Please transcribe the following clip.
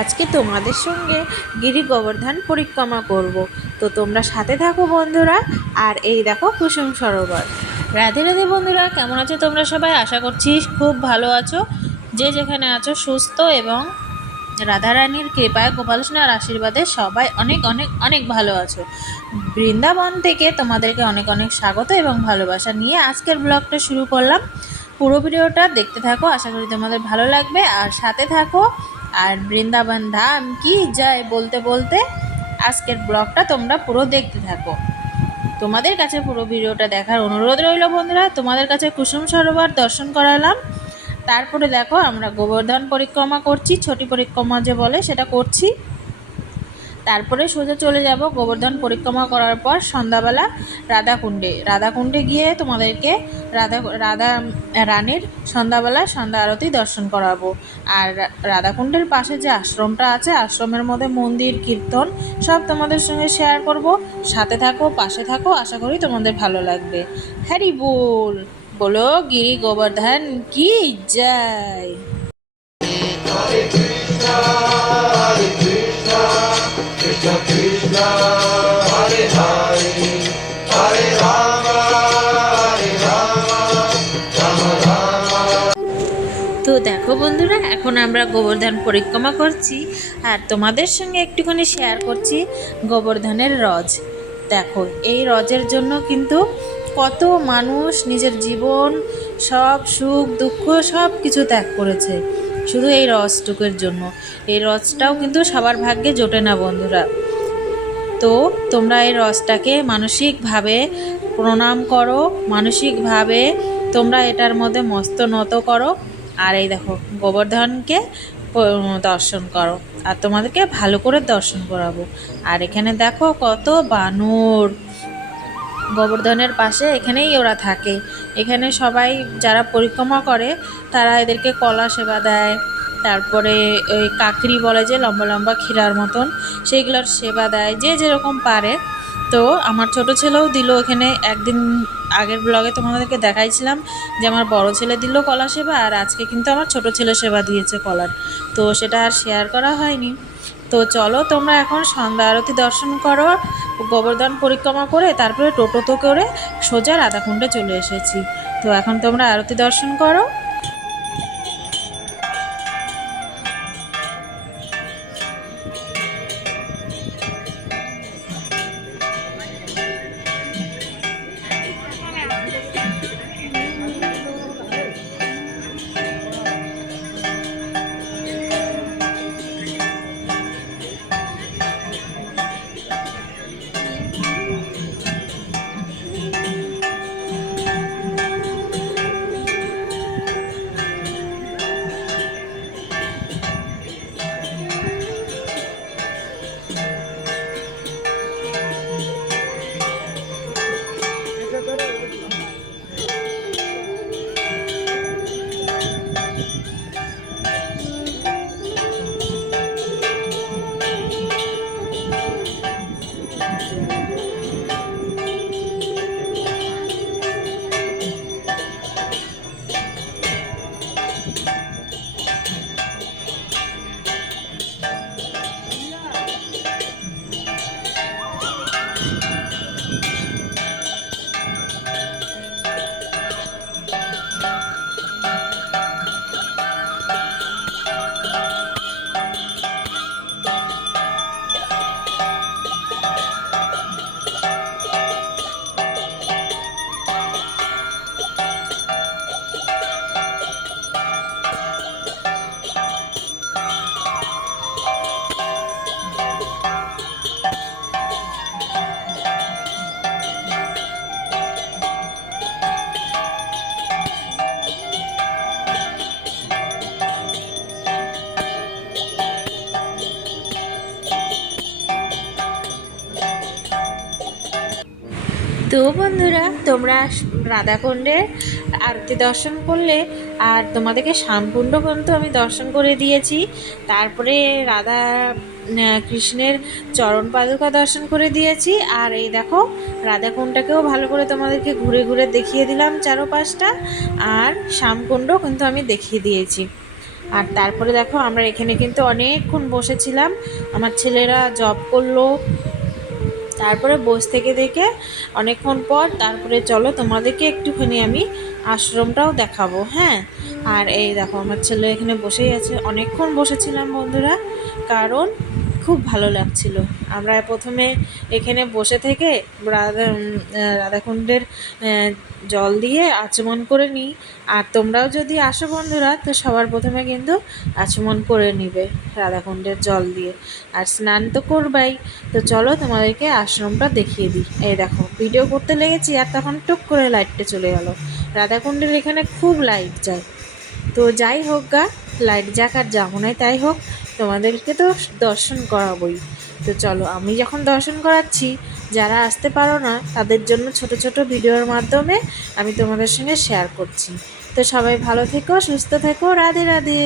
আজকে তোমাদের সঙ্গে গিরি গোবর্ধন পরিক্রমা করব। তো তোমরা সাথে থাকো বন্ধুরা, আর এই দেখো কুসুম সরোবর। রাধে রাধে বন্ধুরা, কেমন আছো তোমরা সবাই? আশা করছি খুব ভালো আছো। যে যেখানে আছো সুস্থ এবং রাধারানীর কৃপায়, গোপাল সোনার আশীর্বাদে সবাই অনেক অনেক অনেক ভালো আছো। বৃন্দাবন থেকে তোমাদেরকে অনেক অনেক স্বাগত এবং ভালোবাসা নিয়ে আজকের ব্লগটা শুরু করলাম। পুরো ভিডিওটা দেখতে থাকো, আশা করি তোমাদের ভালো লাগবে। আর সাথে থাকো আর বৃন্দাবন ধাম কি যায় বলতে বলতে আজকের ব্লগটা তোমরা পুরো দেখতে থাকো। তোমাদের কাছে পুরো ভিডিওটা দেখার অনুরোধ রইল বন্ধুরা, তোমাদের কাছে কুসুম সরোবর দর্শন করালাম। তারপরে দেখো আমরা গোবর্ধন পরিক্রমা করছি, ছোটি পরিক্রমা যে বলে সেটা করছি। তারপরে সোজা চলে যাব গোবর্ধন পরিক্রমা করার পর সন্ধ্যাবেলা রাধাকুণ্ডে। রাধাকুণ্ডে গিয়ে তোমাদেরকে রাধা রাধা রানীর সন্ধ্যাবেলা সন্ধ্যা আরতি দর্শন করাবো। আর রাধাকুণ্ডের পাশে যে আশ্রমটা আছে, আশ্রমের মধ্যে মন্দির, কীর্তন সব তোমাদের সঙ্গে শেয়ার করব। সাথে থাকো, পাশে থাকো, আশা করি তোমাদের ভালো লাগবে। হ্যারি বল, বলো গিরি গোবর্ধন, কি যায় তো দেখো বন্ধুরা, এখন আমরা গোবর্ধন পরিক্রমা করছি আর তোমাদের সঙ্গে একটুখানি শেয়ার করছি গোবর্ধনের রজ। দেখো, এই রজের জন্য কিন্তু কত মানুষ নিজের জীবন, সব সুখ, দুঃখ, সব কিছু ত্যাগ করেছে। শুধু এই রজটুকুর জন্য। এই রজটাও কিন্তু সবার ভাগ্যে জোটে না বন্ধুরা। তো তোমরা এই রসটাকে মানসিকভাবে প্রণাম করো, মানসিকভাবে তোমরা এটার মধ্যে মস্ত নত করো। আর এই দেখো, গোবর্ধনকে দর্শন করো। আর তোমাদেরকে ভালো করে দর্শন করাবো। আর এখানে দেখো কত বানর। গোবর্ধনের পাশে এখানেই ওরা থাকে। এখানে সবাই যারা পরিক্রমা করে, তারা এদেরকে কলা সেবা দেয়। তারপরে ওই কাকরি বলে যে লম্বা লম্বা ক্ষীরার মতন, সেইগুলোর সেবা দেয়। যে যেরকম পারে তো আমার ছোট ছেলেও দিল এখানে। একদিন আগের ব্লগে তোমাদেরকে দেখাইছিলাম যে আমার বড় ছেলে দিল কলা সেবা আর আজকে কিন্তু আমার ছোট ছেলে সেবা দিয়েছে কলার। তো সেটা আর শেয়ার করা হয়নি। তো চলো তোমরা এখন সন্ধ্যা আরতি দর্শন করো, গোবর্ধন পরিক্রমা করে, তারপরে টোটোতে করে সোজা রাধাকুণ্ডে চলে এসেছি। তো এখন তোমরা আরতি দর্শন করো। তো বন্ধুরা, তোমরা রাধাকুণ্ডের আরতি দর্শন করলে আর তোমাদেরকে শ্যামকুণ্ড পর্যন্ত আমি দর্শন করে দিয়েছি। তারপরে রাধা কৃষ্ণের চরণ পাদুকা দর্শন করে দিয়েছি। আর এই দেখো রাধাকুণ্ডটাকেও ভালো করে তোমাদেরকে ঘুরে ঘুরে দেখিয়ে দিলাম চারোপাশটা। আর শ্যামকুণ্ড কিন্তু আমি দেখিয়ে দিয়েছি। আর তারপরে দেখো, আমরা এখানে কিন্তু অনেকক্ষণ বসেছিলাম। আমার ছেলেরা জব করল তারপরে বস থেকে দেখে অনেকক্ষণ পর তারপরে চলো তোমাদেরকে একটুখানি আমি আশ্রমটাও দেখাবো হ্যাঁ? আর এই দেখো, আমার ছেলে এখানে বসেই আছে। অনেকক্ষণ বসেছিলাম বন্ধুরা, কারণ খুব ভালো লাগছিল। আমরা প্রথমে এখানে বসে থেকে রাধা রাধাকুণ্ডের জল দিয়ে আচমন করে নিই। আর তোমরাও যদি আসো বন্ধুরা, তো সবার প্রথমে কিন্তু আচমন করে নিবে রাধাকুণ্ডের জল দিয়ে। আর স্নান তো করবাই। তো চলো তোমাদেরকে আশ্রমটা দেখিয়ে দিই। এই দেখো, ভিডিও করতে লেগেছি আর তখন টুক করে লাইটটা চলে গেল। রাধাকুণ্ডের এখানে খুব লাইট যায়। তো যাই হোক গা, লাইট যাক আর যাব নাই তাই হোক তোমাদেরকে তো দর্শন করাবই। তো চলো, আমি যখন দর্শন করাচ্ছি, যারা আসতে পারো না, তাদের জন্য ছোট ছোট ভিডিওর মাধ্যমে আমি তোমাদের সঙ্গে শেয়ার করছি। তো সবাই ভালো থেকো, সুস্থ থেকো, রাধে রাধে।